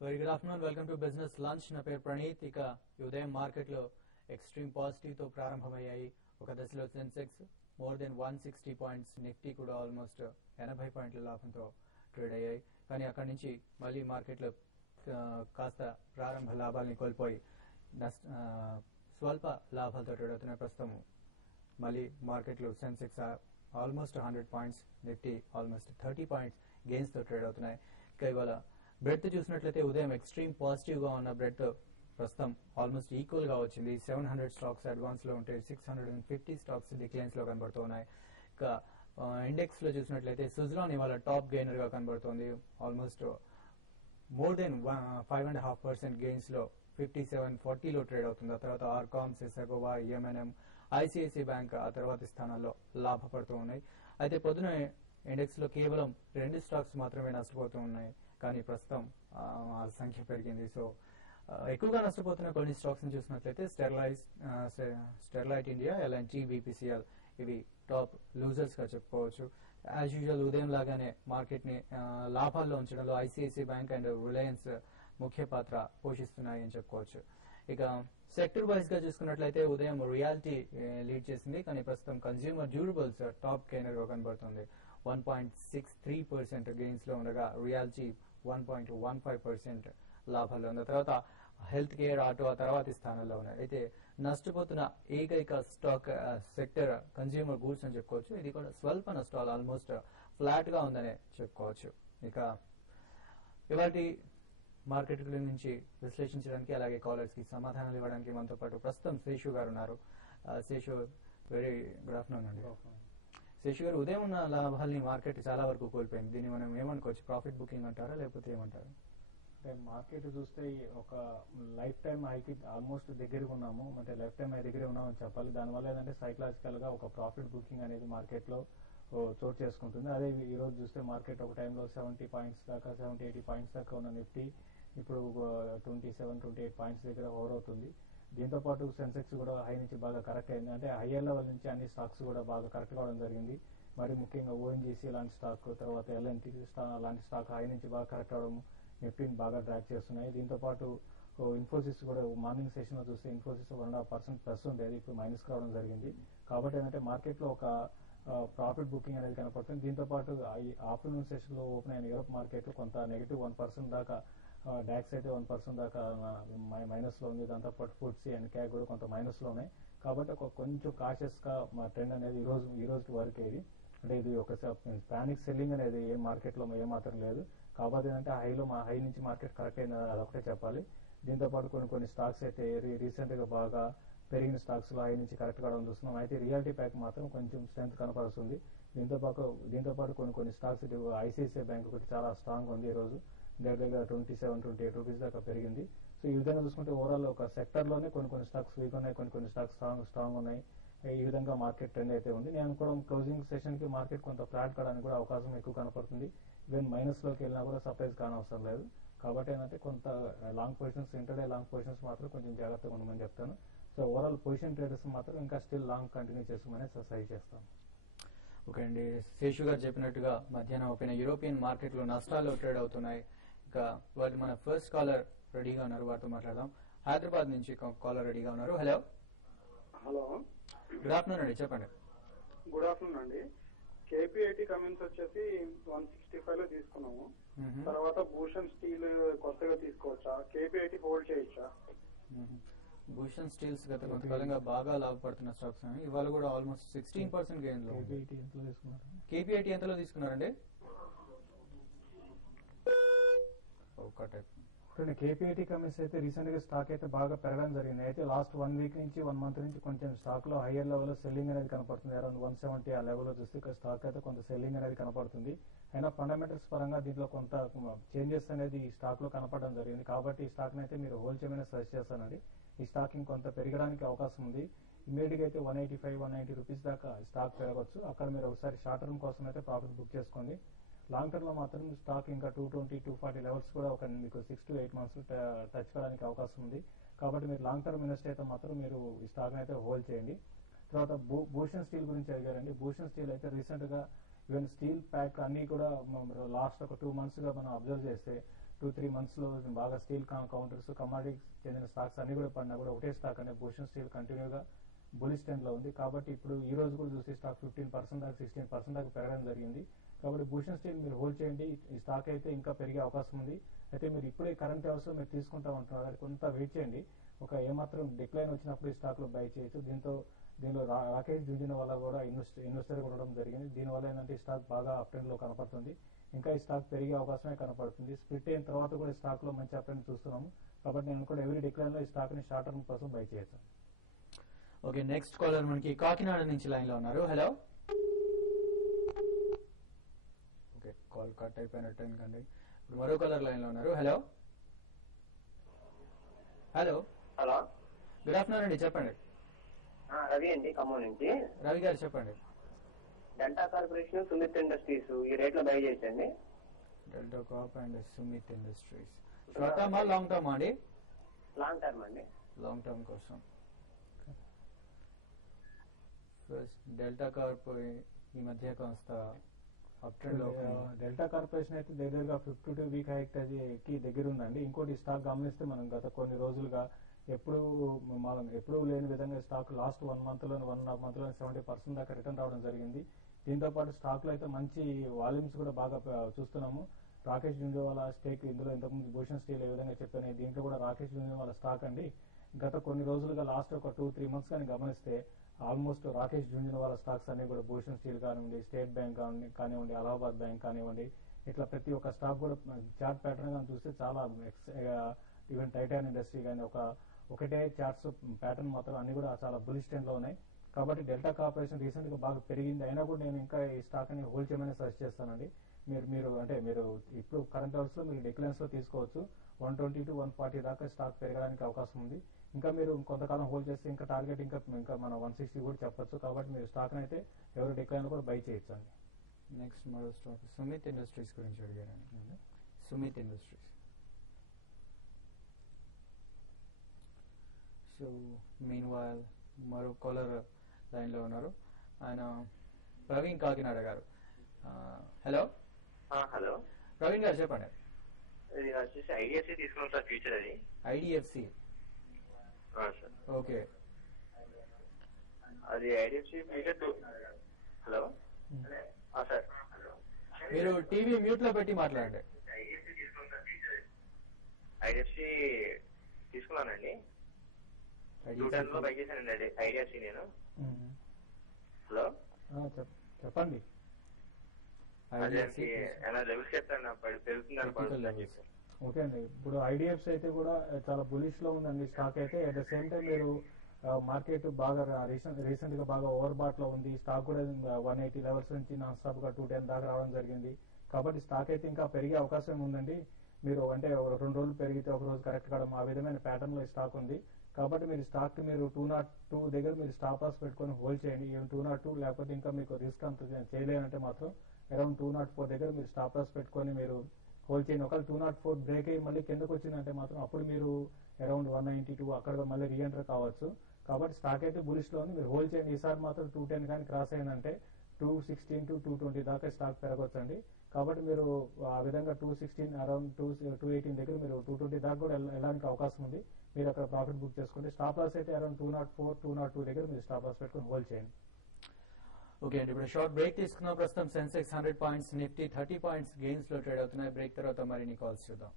Very good afternoon, welcome to business lunch. నా పేరు ప్రణీత్. ఇక ఉదయం మార్కెట్ లో ఎక్స్ట్రీమ్ పాజిటివ్ తో ప్రారంభమయ్యాయి. ఒక దశలో Sensex more than 160 points, Nifty కూడా ఆల్మోస్ట్ 80 పాయింట్ల లాభంతో ట్రేడ్ అయ్యాయి. కానీ అక్కడి నుంచి మళ్ళీ మార్కెట్ లో కాస్త ప్రారంభ లాభాలని కోల్పోయి స్వల్ప లాభాలతో ట్రేడ్ అవుతున్నాయి. ప్రస్తుతం మళ్ళీ మార్కెట్ లో Sensex almost 100 points, Nifty almost 30 points gains తో ట్రేడ్ అవుతున్నాయి. ఇక ఇవాళ బ్రెడ్త్ చూసినట్లయితే ఉదయం ఎక్స్ట్రీమ్ పాజిటివ్ గా ఉన్న బ్రెడ్త్ ప్రస్తుతం ఆల్మోస్ట్ ఈక్వల్ గా వచ్చింది. 700 స్టాక్స్ అడ్వాన్స్ లో ఉంటే 650 స్టాక్స్ డిక్లైన్స్ లో కనబడుతున్నాయి. ఇక ఇండెక్స్ లో చూసినట్లయితే సుజలాన్ ఇవాళ టాప్ గెయినర్ గా కనబడుతోంది. ఆల్మోస్ట్ మోర్ దెన్ 5.5% గెయిన్స్ లో 5740 లో ట్రేడ్ అవుతుంది. ఆ తర్వాత ఆర్కామ్, సెసగోవా, ఎంఎన్ఎం, ఐసిఐసిఐ బ్యాంక్ ఆ తర్వాతి స్థానాల్లో లాభపడుతూ ఉన్నాయి. అయితే పొద్దున ఇండెక్స్ లో కేవలం 2 స్టాక్స్ మాత్రమే నష్టపోతూ ఉన్నాయి. కానీ ప్రస్తుతం ఆ సంఖ్య పెరిగింది. సో ఎక్కువగా నష్టపోతున్న కొన్ని స్టాక్స్ ని చూసినట్లయితే స్టెర్లైట్ ఇండియా, ఎల్ఎన్టీ, బీపీసీఎల్ ఇవి టాప్ లూజర్స్ గా చెప్పుకోవచ్చు. యాజ్ యూజువల్ ఉదయం లాగానే మార్కెట్ ని లాభాల్లో ఉంచడంలో ఐసిఐసిఐ బ్యాంక్ అండ్ రిలయన్స్ ముఖ్య పాత్ర పోషిస్తున్నాయి అని చెప్పుకోవచ్చు. ఇక సెక్టర్ వైజ్ గా చూసుకున్నట్లయితే ఉదయం రియాలిటీ లీడ్ చేసింది. కానీ ప్రస్తుతం కన్స్యూమర్ డ్యూరబుల్స్ టాప్ గెయినర్ గా కనబడుతుంది. 1.63% గెయిన్స్ లో ఉండగా రియాలిటీ 1.15% లాభాల్లో ఉంది. తర్వాత హెల్త్ కేర్, ఆటో ఆ తర్వాతి స్థానంలో ఉన్నాయి. అయితే నష్టపోతున్న ఏకైక స్టాక్ సెక్టర్ కన్స్యూమర్ గూడ్స్ అని చెప్పుకోవచ్చు. ఇది కూడా స్వల్ప నష్టాలు, ఆల్మోస్ట్ ఫ్లాట్ గా ఉందని చెప్పుకోవచ్చు. ఇక ఇవాటి మార్కెట్ గురించి విశ్లేషించడానికి అలాగే కాలర్స్ కి సమాధానాలు ఇవ్వడానికి మనతో పాటు ప్రస్తుతం శేషు గారు ఉన్నారు. శేషు, వెరీ గుడ్ ఆఫ్టర్నూన్ అండి. శేషు గారు, ఉదయం ఉన్న లాభాలని మార్కెట్ చాలా వరకు కోల్పోయింది. దీన్ని మనం ఏమనుకోవచ్చు? ప్రాఫిట్ బుకింగ్ అంటారా లేకపోతే ఏమంటారు? అంటే మార్కెట్ చూస్తే ఒక లైఫ్ టైం హైకి ఆల్మోస్ట్ దగ్గరగా ఉన్నాము, అంటే లైఫ్ టైం హై దగ్గర ఉన్నామని చెప్పాలి. దానివల్ల ఏంటంటే సైకలాజికల్ గా ఒక ప్రాఫిట్ బుకింగ్ అనేది మార్కెట్ లో చోటు చేసుకుంటుంది. అదే ఈ రోజు చూస్తే మార్కెట్ ఒక టైంలో 70 పాయింట్స్ దాకా, 70-80 పాయింట్స్ దాకా ఉన్న నిఫ్టీ ఇప్పుడు 27-28 పాయింట్స్ దగ్గర ఓవర్ అవుతుంది. దీంతో పాటు సెన్సెక్స్ కూడా హై నుంచి బాగా కరెక్ట్ అయింది. అంటే హైయర్ లెవెల్ నుంచి అన్ని స్టాక్స్ కూడా బాగా కరెక్ట్ కావడం జరిగింది. మరి ముఖ్యంగా ఓఎన్జీసీ లాంటి స్టాక్, తర్వాత ఎల్ఎన్టీ లాంటి స్టాక్ హై నుంచి బాగా కరెక్ట్ అవడం నిఫ్టీని బాగా డ్రాక్ చేస్తున్నాయి. దీంతో పాటు ఇన్ఫోసిస్ కూడా మార్నింగ్ సెషన్ లో చూస్తే ఇన్ఫోసిస్ 1.5% ప్లస్ ఉండేది, ఇప్పుడు మైనస్ రావడం జరిగింది. కాబట్టి ఏంటంటే మార్కెట్ లో ఒక ప్రాఫిట్ బుకింగ్ అనేది కనపడుతుంది. దీంతో పాటు ఆఫ్టర్నూన్ సెషన్ లో ఓపెన్ అయిన యూరోప్ మార్కెట్ కొంత నెగిటివ్ 1% దాకా, డాక్స్ అయితే 1% దాకా మైనస్ లో ఉంది. దాంతో పాటు ఫుడ్సీ అండ్ క్యాక్ కూడా కొంత మైనస్ లో ఉన్నాయి. కాబట్టి ఒక కొంచెం కాషియస్ గా ట్రెండ్ అనేది ఈ రోజు వరకు ఇది, అంటే ఇది ఒక పానిక్ సెల్లింగ్ అనేది ఏ మార్కెట్ లో ఏమాత్రం లేదు. కాబట్టి ఏంటంటే హై నుంచి మార్కెట్ కరెక్ట్ అయింది, అదొకటే చెప్పాలి. దీంతో పాటు కొన్ని స్టాక్స్ అయితే రీసెంట్ గా బాగా పెరిగిన స్టాక్స్ లో హై నుంచి కరెక్ట్ కావడం చూస్తున్నాం. అయితే రియాలిటీ ప్యాక్ మాత్రం కొంచెం స్ట్రెంత్ కనపడుతుంది. దీంతో పాటు కొన్ని స్టాక్స్ ఐసిఐసిఐ బ్యాంక్ ఒకటి చాలా స్ట్రాంగ్ ఉంది. ఈ రోజు దగ్గర 27-28 రూపీస్ దాకా పెరిగింది. సో ఈ విధంగా చూసుకుంటే ఓవరాల్ ఒక సెక్టర్ లోనే కొన్ని స్టాక్స్ వీక్ ఉన్నాయి, కొన్ని స్టాక్స్ స్ట్రాంగ్ ఉన్నాయి. ఈ విధంగా మార్కెట్ ట్రెండ్ అయితే ఉంది. నేను అనుకోవడం క్లోజింగ్ సెషన్ కి మార్కెట్ కొంత ఫ్లాట్ కావడానికి కూడా అవకాశం ఎక్కువ కనపడుతుంది. ఈవెన్ మైనస్ లోకి వెళ్ళినా కూడా సర్ప్రైజ్ కానవసరం లేదు. కాబట్టి ఏంటంటే కొంత long positions, intraday long positions మాత్రం కొంచెం జాగ్రత్తగా ఉండమని చెప్తాను. సో ఓవరాల్ పొజిషన్ ట్రేడర్స్ మాత్రం ఇంకా స్టిల్ లాంగ్ కంటిన్యూ చేసుకోమని సజెస్ట్ చేస్తాను. ఓకే అండి, శేషు గారు చెప్పినట్టుగా మధ్యాహ్నం ఓపెన్ యూరోపియన్ మార్కెట్ లో నష్టాలు ట్రేడ్ అవుతున్నాయి. ఇక వాళ్ళు మన ఫస్ట్ కాలర్ రెడీగా ఉన్నారు, వారితో మాట్లాడదాం. హైదరాబాద్ నుంచి కాలర్ రెడీగా ఉన్నారు. హలో. గుడ్ ఆఫ్టర్నూన్ అండి, చెప్పండి. గుడ్ ఆఫ్టర్నూన్ అండి. కేపీఐటీ కమిన్స్ వచ్చేసి 165 లో తీసుకున్నాము. తర్వాత భూషణ్ స్టీల్ కొత్తగా తీసుకోవచ్చా? కేపీఐటీ హోల్డ్ చేయొచ్చా? భూషణ్ స్టీల్స్ గత కొంతకాలంగా బాగా లాభపడుతున్న స్టాక్స్ ఇవాళ కూడా ఆల్మోస్ట్ 16% గెయిన్ లో. కేపీఐటీ ఎంతలో తీసుకున్నారండి? కేపీఐటీ కమిన్స్ అయితే రీసెంట్ గా స్టాక్ అయితే బాగా పెరగడం జరిగింది. అయితే లాస్ట్ 1 వీక్ నుంచి 1 మంత్ నుంచి కొంచెం స్టాక్ లో హైయర్ లెవెల్ లో సెల్లింగ్ అనేది కనపడుతుంది. అరౌండ్ 170 ఆ లెవెల్ లో చూస్తే స్టాక్ అయితే కొంత సెల్లింగ్ అనేది కనపడుతుంది. అయినా ఫండమెంటల్స్ పరంగా దీంట్లో కొంత చేంజెస్ అనేది ఈ స్టాక్ లో కనపడడం జరిగింది. కాబట్టి ఈ స్టాక్ అయితే మీరు హోల్డ్ చేయమని సజెస్ట్ చేస్తానండి. ఈ స్టాక్ ఇంకొంత పెరగడానికి అవకాశం ఉంది. ఇమీడియట్ గా అయితే 185-190 రూపీస్ దాకా స్టాక్ పెరగవచ్చు. అక్కడ మీరు ఒకసారి షార్ట్ టర్మ్ కోసం అయితే ప్రాఫిట్ బుక్ చేసుకోండి. లాంగ్ టర్మ్ లో మాత్రం స్టాక్ ఇంకా 220-240 లెవెల్స్ కూడా ఒక మీకు 6 to 8 months టచ్ చేయడానికి అవకాశం ఉంది. కాబట్టి మీరు లాంగ్ టర్మ్ ఇన్వెస్ట్ అయితే మాత్రం మీరు ఈ స్టాక్ అయితే హోల్డ్ చేయండి. తర్వాత భూషణ్ స్టీల్ గురించి అడిగారండి. భూషణ్ స్టీల్ అయితే రీసెంట్ గా ఈవెన్ స్టీల్ ప్యాక్ అన్ని కూడా లాస్ట్ ఒక 2 months గా మనం అబ్జర్వ్ చేస్తే 2-3 months లో బాగా స్టీల్ కౌంటర్స్ కమాడిటీస్ చెందిన స్టాక్స్ అన్ని కూడా పడినా కూడా ఒకటే స్టాక్ అనే భూషణ్ స్టీల్ కంటిన్యూగా బులిష్ ట్రెండ్ లో ఉంది. కాబట్టి ఇప్పుడు ఈ రోజు కూడా చూస్తే స్టాక్ 15% దాకా 16% దాకా పెరగడం జరిగింది. కాబట్టి భూషణ్ స్టీల్ మీరు హోల్డ్ చేయండి. ఈ స్టాక్ అయితే ఇంకా పెరిగే అవకాశం ఉంది. అయితే మీరు ఇప్పుడే కరెంట్ అవర్స్ లో మీరు తీసుకుంటా ఉంటున్నారు, అది కొంత వెయిట్ చేయండి. ఒక ఏమాత్రం డిక్లైన్ వచ్చినప్పుడు ఈ స్టాక్ లో బై చేయొచ్చు. దీనిలో రాకేష్ జుంజునవాలా కూడా ఇన్వెస్టర్ కూడా ఉండడం జరిగింది. దీనివల్ల ఏంటంటే ఈ స్టాక్ బాగా అప్ ట్రెండ్ లో కనపడుతుంది. ఇంకా ఈ స్టాక్ పెరిగే అవకాశమే కనపడుతుంది. స్ప్లిట్ అయిన తర్వాత కూడా ఈ స్టాక్ లో మంచి అప్ ట్రెండ్ చూస్తున్నాము. కాబట్టి నేను కూడా ఎవరీ డిక్లైన్ లో ఈ స్టాక్ ని షార్ట్ టర్మ్ కోసం బై చేయొచ్చు. ఓకే, నెక్స్ట్ కాలర్ మనకి కాకినాడ నుంచి లైన్ లో ఉన్నారు. హలో. ఓకే, కాల్ కట్ అయిపోయినట్టు ఎందుకండి. ఇప్పుడు మరో కాలర్ లైన్ లో ఉన్నారు. Hello. Hello. Hello, good afternoon అండి, చెప్పండి. రవి అండి, ఖమ్మం నుంచి. రవి గారు చెప్పండి. డెల్టా కార్పొరేషన్, సుమిత్ ఇండస్ట్రీస్ ఈ రేట్ లో బై చేయండి. Delta Corp and Sumit industries short term long term అండి? లాంగ్ టర్మ్ అండి. లాంగ్ టర్మ్ కోసం ఫస్ట్ డెల్టా కార్ప్ ఈ మధ్య కాస్త అప్ ట్రెండ్ లో డెల్టా కార్పొరేషన్ అయితే దగ్గరగా 52 వీక్ హైక్ కి దగ్గర ఉందండి. ఇంకోటి స్టాక్ గమనిస్తే మనం గత కొన్ని రోజులుగా ఎప్పుడు లేని విధంగా స్టాక్ లాస్ట్ 1 month లో 1.5 month లో 70% దాకా రిటర్న్ రావడం జరిగింది. దీంతో పాటు స్టాక్ లో అయితే మంచి వాల్యూమ్స్ కూడా బాగా చూస్తున్నాము. రాకేష్ జుంజునవాలా స్టేక్ ఇందులో ఇంతకుముందు భూషణ్ స్టీల్ ఏ విధంగా చెప్పాను, దీంట్లో కూడా రాకేష్ జుంజునవాలా స్టాక్ అండి. గత కొన్ని రోజులుగా లాస్ట్ ఒక 2-3 months కానీ గమనిస్తే ఆల్మోస్ట్ రాకేష్ జుంజునవాలా స్టాక్స్ అన్ని కూడా భూషణ్ స్టీల్ కానివ్వండి, స్టేట్ బ్యాంక్ కానివ్వండి, అలహాబాద్ బ్యాంక్ కానివ్వండి, ఇట్లా ప్రతి ఒక్క స్టాక్ కూడా చార్ట్ ప్యాటర్న్ గా చూస్తే చాలా ఈవెన్ టైటాన్ ఇండస్ట్రీ కానీ ఒకటే చార్ట్స్ ప్యాటర్న్ మాత్రం అన్ని కూడా చాలా బులిష్ ట్రెండ్ లో ఉన్నాయి. కాబట్టి డెల్టా కార్పొరేషన్ రీసెంట్ గా బాగా పెరిగింది. అయినా కూడా నేను ఇంకా ఈ స్టాక్ ని హోల్డ్ చేయమని సజెస్ట్ చేస్తానండి. మీరు ఇప్పుడు కరెంట్ అవర్స్ లో మీరు డిక్లైన్స్ లో తీసుకోవచ్చు. 120 to 140 దాకా స్టాక్ పెరగడానికి అవకాశం ఉంది. ఇంకా మీరు కొంతకాలం హోల్డ్ చేస్తే ఇంకా టార్గెట్ ఇంకా మనం 160 కూడా చెప్పొచ్చు. కాబట్టి మీరు స్టాక్ అయితే ఎవరు డిక్లైన్ కూడా బై చేయొచ్చు అండి. నెక్స్ట్ మరో స్టాక్ సుమిత్ ఇండస్ట్రీస్ గురించి అడిగాను. Sumit industries. So mean while మరో కాలర్ లైన్ లో ఉన్నారు. ఆయన ప్రవీణ్ కాకినాడ గారు. హలో. హలో, ప్రవీణ్ గారు చెప్పండి. ఇది వచ్చేసి ఐడిఎఫ్సి తీసుకున్నాం సార్, ఫ్యూచర్ అది. ఐడిఎఫ్సి. సార్ ఓకే, అది ఐడిఎఫ్సి ఫ్యూచర్. హలో సార్, మీరు టీవీ మ్యూట్ లో పెట్టి మాట్లాడండి. ఐడిఎఫ్సి తీసుకున్నానండి, 210 లో బై చేశానండి ఐడిఎఫ్సి నేను. హలో చెప్పండి. లెవెల్స్ చెప్తాను, పెరుగుతుందని చెప్పి. ఓకే అండి, ఇప్పుడు ఐడిఎఫ్సి అయితే కూడా చాలా బులిష్ లో ఉందండి స్టాక్ అయితే. అట్ ద సేమ్ టైం మీరు మార్కెట్ బాగా రీసెంట్ గా బాగా ఓవర్ బాట్ లో ఉంది. స్టాక్ కూడా 180 లెవెల్స్ నుంచి నాన్ స్టాప్ గా 210 దాకా రావడం జరిగింది. కాబట్టి స్టాక్ అయితే ఇంకా పెరిగే అవకాశం ఉందండి. మీరు అంటే 2 రోజులు పెరిగితే ఒక రోజు కరెక్ట్ కావడం ఆ విధమైన ప్యాటర్న్ లో స్టాక్ ఉంది. కాబట్టి మీరు స్టాక్ మీరు 202 దగ్గర మీరు స్టాప్ లాస్ పెట్టుకొని హోల్డ్ చేయండి. 202 లేకపోతే ఇంకా మీకు రిస్క్ అంత చేయలేనంటే మాత్రం అరౌండ్ 204 దగ్గర మీరు స్టాప్ లాస్ పెట్టుకొని మీరు హోల్డ్ చేయండి. ఒకవేళ 204 బ్రేక్ అయ్యి మళ్ళీ కిందకు వచ్చిందంటే మాత్రం అప్పుడు మీరు అరౌండ్ 192 అక్కడ మళ్ళీ రీఎంటర్ కావచ్చు. కాబట్టి స్టాక్ అయితే బులిష్ లో ఉంది, మీరు హోల్డ్ చేయండి. ఈసారి మాత్రం 210 కానీ క్రాస్ అయిందంటే 216 to 220 దాకా స్టాక్ పెరగొచ్చండి. కాబట్టి మీరు ఆ విధంగా 216 అరౌండ్ 218 దగ్గర మీరు 220 దాకా కూడా వెళ్ళడానికి అవకాశం ఉంది. మీరు అక్కడ ప్రాఫిట్ బుక్ చేసుకోండి. స్టాప్ లాస్ అయితే అరౌండ్ 204 202 దగ్గర మీరు స్టాప్ లాస్ పెట్టుకుని హోల్డ్ చేయండి. ఓకే అండి, ఇప్పుడు షార్ట్ బ్రేక్ తీసుకున్న ప్రస్తుతం Sensex 100 points, Nifty 30 points gains లో ట్రేడ్ అవుతున్నాయి. బ్రేక్ తర్వాత మరిన్ని కాల్స్ చూద్దాం.